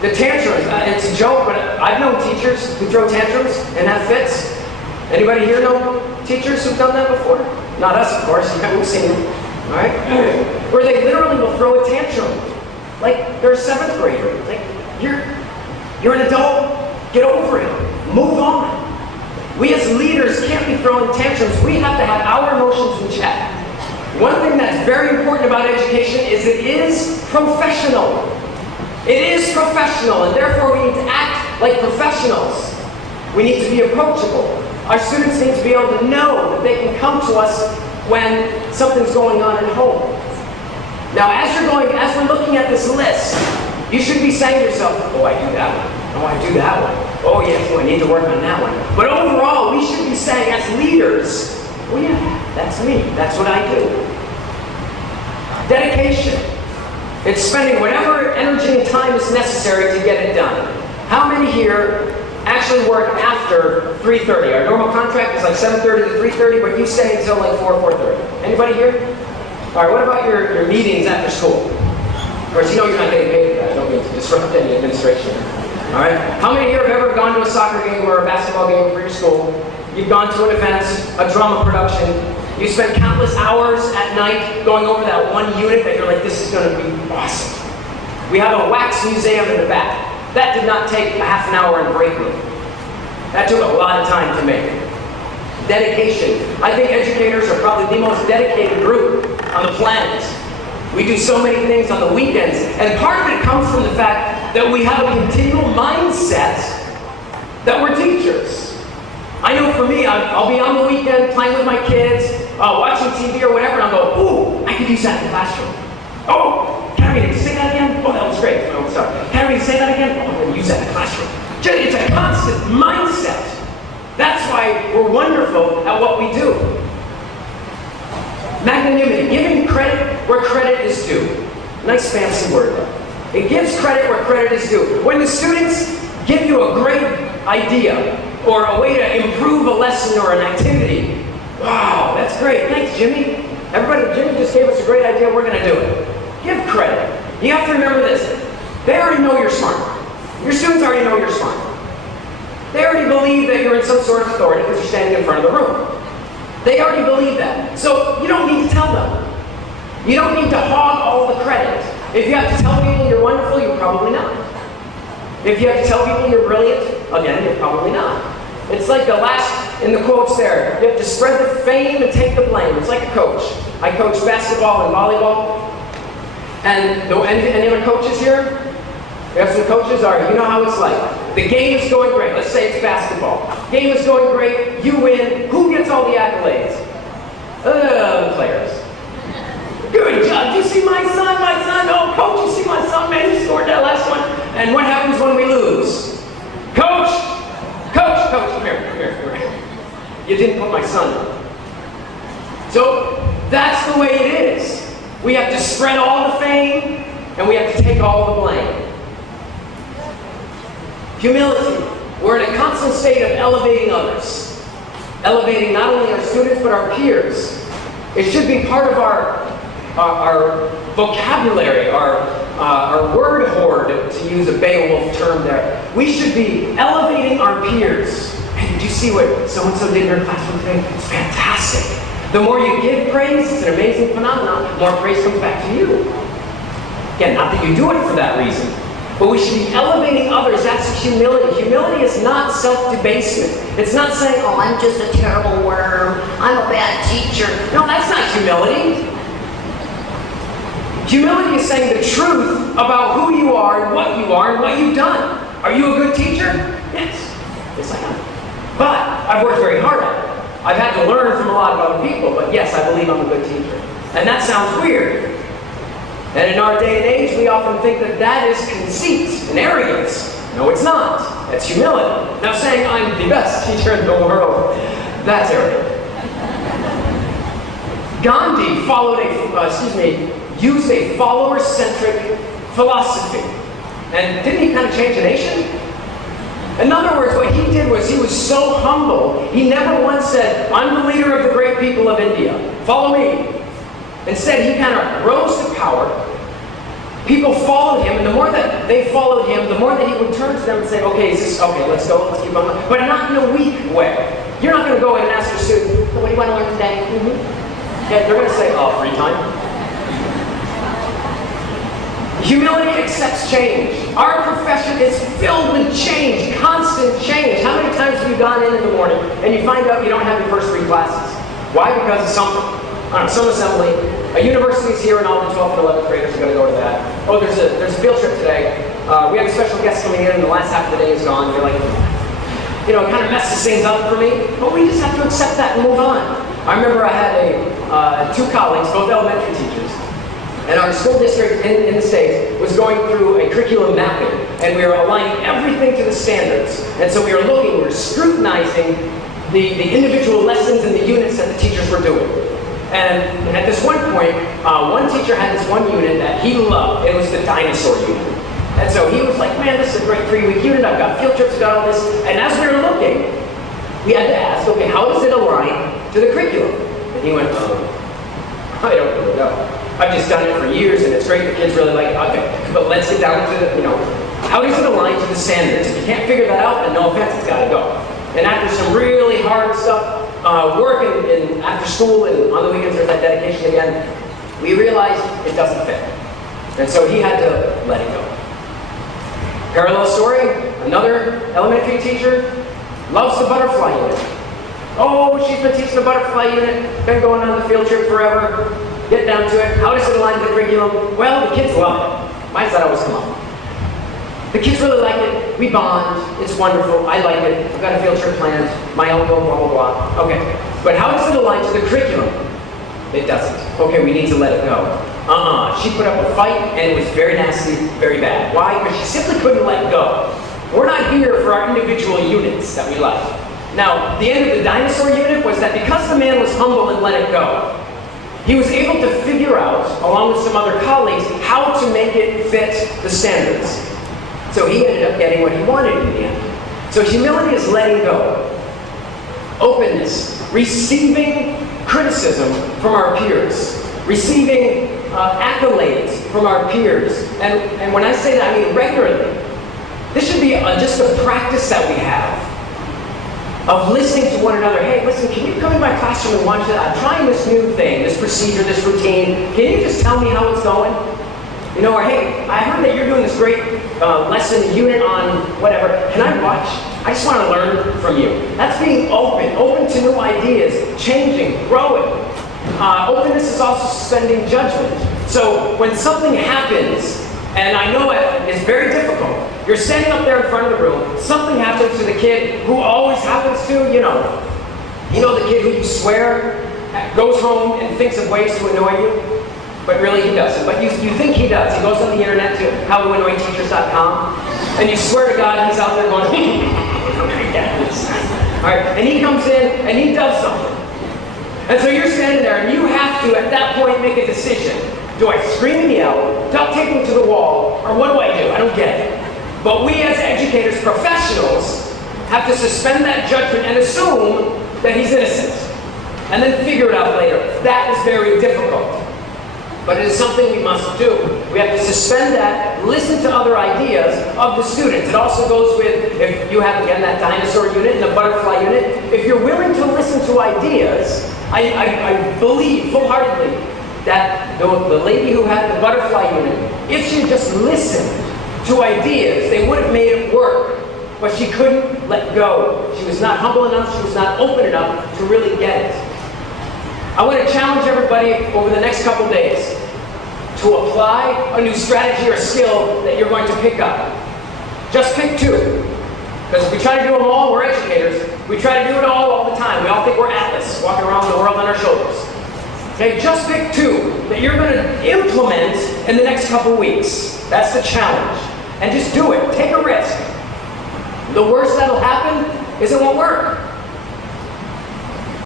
The tantrums, it's a joke, but I've known teachers who throw tantrums and that fits. Anybody here know teachers who've done that before? Not us, of course. We've seen them. All right? Where they literally will throw a tantrum. Like they're a 7th grader. Like, you're an adult. Get over it. Move on. We as leaders can't be throwing tantrums. We have to have our emotions in check. One thing that's very important about education is it is professional. It is professional, and therefore we need to act like professionals. We need to be approachable. Our students need to be able to know that they can come to us when something's going on at home. Now, as we're looking at this list, you should be saying to yourself, oh, I do that one. Oh, I do that one. Oh, yes, I need to work on that one. But overall, we should be saying as leaders, oh yeah, that's me. That's what I do. Dedication. It's spending whatever energy and time is necessary to get it done. How many here actually work after 3:30? Our normal contract is like 7:30 to 3:30, but you stay until like 4:30. Anybody here? All right, what about your meetings after school? Of course, you know you're not getting paid for that. I don't mean to disrupt any administration. All right? How many here have ever gone to a soccer game or a basketball game for your school? You've gone to an event, a drama production. You spent countless hours at night going over that one unit that you're like, this is going to be awesome. We have a wax museum in the back. That did not take a half an hour in the break room. That took a lot of time to make. Dedication. I think educators are probably the most dedicated group on the planet. We do so many things on the weekends, and part of it comes from the fact that we have a continual mindset that we're teachers. I know for me, I'll be on the weekend playing with my kids, watching TV or whatever, and I'll go, ooh, I could use that in the classroom. Oh, can I read it? Say that again? Oh, that was great. Oh, sorry. Can I read it? Say that again? Oh, I'm going to use that in the classroom. It's a constant mindset. That's why we're wonderful at what we do. Magnanimity, giving credit where credit is due. Nice fancy word. It gives credit where credit is due. When the students give you a great idea or a way to improve a lesson or an activity, wow, that's great. Thanks, Jimmy. Jimmy just gave us a great idea. We're going to do it. Give credit. You have to remember this. They already know you're smart. Your students already know you're smart. They already believe that you're in some sort of authority because you're standing in front of the room. They already believe that. So you don't need to tell them. You don't need to hog all the credit. If you have to tell people you're wonderful, you're probably not. If you have to tell people you're brilliant, again, you're probably not. It's like the last, in the quotes there, you have to spread the fame and take the blame. It's like a coach. I coach basketball and volleyball. And any other coaches here? We have some coaches, all right, you know how it's like. The game is going great. Let's say it's basketball. Game is going great. You win. Who gets all the accolades? The players. Good job. Do you see my son? My son. Oh, coach, you see my son? Man, he scored that last one. And what happens when we lose? Coach, come here. You didn't put my son in. So that's the way it is. We have to spread all the fame, and we have to take all the blame. Humility. We're in a constant state of elevating others. Elevating not only our students, but our peers. It should be part of our vocabulary, our word hoard, to use a Beowulf term there. We should be elevating our peers. Hey, did you see what so-and-so did in your classroom today? It's fantastic. The more you give praise, it's an amazing phenomenon, more praise comes back to you. Again, not that you do it for that reason, but we should be elevating others. That's humility. Humility is not self-debasement. It's not saying, oh, I'm just a terrible worm. I'm a bad teacher. No, that's not humility. Humility is saying the truth about who you are and what you've done. Are you a good teacher? Yes. Yes, I am. But I've worked very hard at it. I've had to learn from a lot of other people, but yes, I believe I'm a good teacher. And that sounds weird. And in our day and age, we often think that that is conceit and arrogance. No, it's not. That's humility. Now, saying I'm the best teacher in the world, that's arrogant. Gandhi used a follower-centric philosophy. And didn't he kind of change the nation? In other words, what he did was he was so humble, he never once said, I'm the leader of the great people of India. Follow me. Instead, he kind of rose to power, people followed him, and the more that they followed him, the more that he would turn to them and say, okay, is this, okay, let's go, let's keep on. But not in a weak way. You're not going to go in and ask your student, what do you want to learn today? Okay, they're going to say, oh, free time. Humility accepts change. Our profession is filled with change, constant change. How many times have you gone in the morning and you find out you don't have your first 3 classes? Why? Because of something. I don't know, some assembly. A university is here and all the 12th and 11th graders are going to go to that. Oh, there's a field trip today. We have a special guest coming in and the last half of the day is gone. You're like, you know, it kind of messes things up for me. But we just have to accept that and move on. I remember I had 2 colleagues, both elementary teachers. And our school district in the States was going through a curriculum mapping, and we were aligning everything to the standards. And so we were scrutinizing the individual lessons and the units that the teachers were doing. And at this one point, one teacher had this one unit that he loved. It was the dinosaur unit. And so he was like, man, this is a great 3-week unit. I've got field trips, I've got all this. And as we were looking, we had to ask, okay, how does it align to the curriculum? And he went, I don't really know. I've just done it for years, and it's great. The kids really like it. Okay, but let's get down to, how does it align to the standards? If you can't figure that out, then no offense, it's got to go. And after some really hard stuff, work and after school and on the weekends there's that dedication again, we realized it doesn't fit. And so he had to let it go. Parallel story, another elementary teacher loves the butterfly unit. Oh, she's been teaching the butterfly unit, been going on the field trip forever. Get down to it. How does it align to the curriculum? Well, the kids love it. Mine's not always come up. The kids really like it. We bond. It's wonderful. I like it. I've got a field trip planned. My own, blah, blah, blah. Okay. But how does it align to the curriculum? It doesn't. Okay, we need to let it go. She put up a fight, and it was very nasty, very bad. Why? Because she simply couldn't let go. We're not here for our individual units that we like. Now, the end of the dinosaur unit was that because the man was humble and let it go, he was able to figure out, along with some other colleagues, how to make it fit the standards. So he ended up getting what he wanted in the end. So humility is letting go. Openness, receiving criticism from our peers, receiving accolades from our peers. And when I say that, I mean regularly. This should be just a practice that we have of listening to one another. Hey, listen, can you come in my classroom and watch that? I'm trying this new thing, this procedure, this routine. Can you just tell me how it's going? Or hey, I heard that you're doing this great lesson unit on whatever. Can I watch? I just want to learn from you. That's being open to new ideas, changing, growing. Openness is also suspending judgment. So when something happens, and I know it's very difficult, you're standing up there in front of the room, something happens to the kid who always happens to, the kid who you swear goes home and thinks of ways to annoy you, but really he doesn't. But you think he does. He goes on the internet to howtoannoyteachers.com, and you swear to God he's out there going, all right, and he comes in and he does something. And so you're standing there and you have to, at that point, make a decision. Do I scream and yell, duct tape him to the wall, or what do? I don't get it. But we as educators, professionals, have to suspend that judgment and assume that he's innocent. And then figure it out later. That is very difficult. But it is something we must do. We have to suspend that, listen to other ideas of the students. It also goes with, if you have, again, that dinosaur unit and the butterfly unit, if you're willing to listen to ideas, I believe full-heartedly that the lady who had the butterfly unit, if she had just listened to ideas, they would have made it work. But she couldn't let go. She was not humble enough, she was not open enough to really get it. I want to challenge everybody over the next couple days to apply a new strategy or skill that you're going to pick up. Just pick 2. Because if we try to do them all, we're educators. We try to do it all the time. We all think we're Atlas, walking around the world on our shoulders. Okay, just pick 2 that you're going to implement in the next couple weeks. That's the challenge. And just do it. Take a risk. The worst that'll happen is it won't work.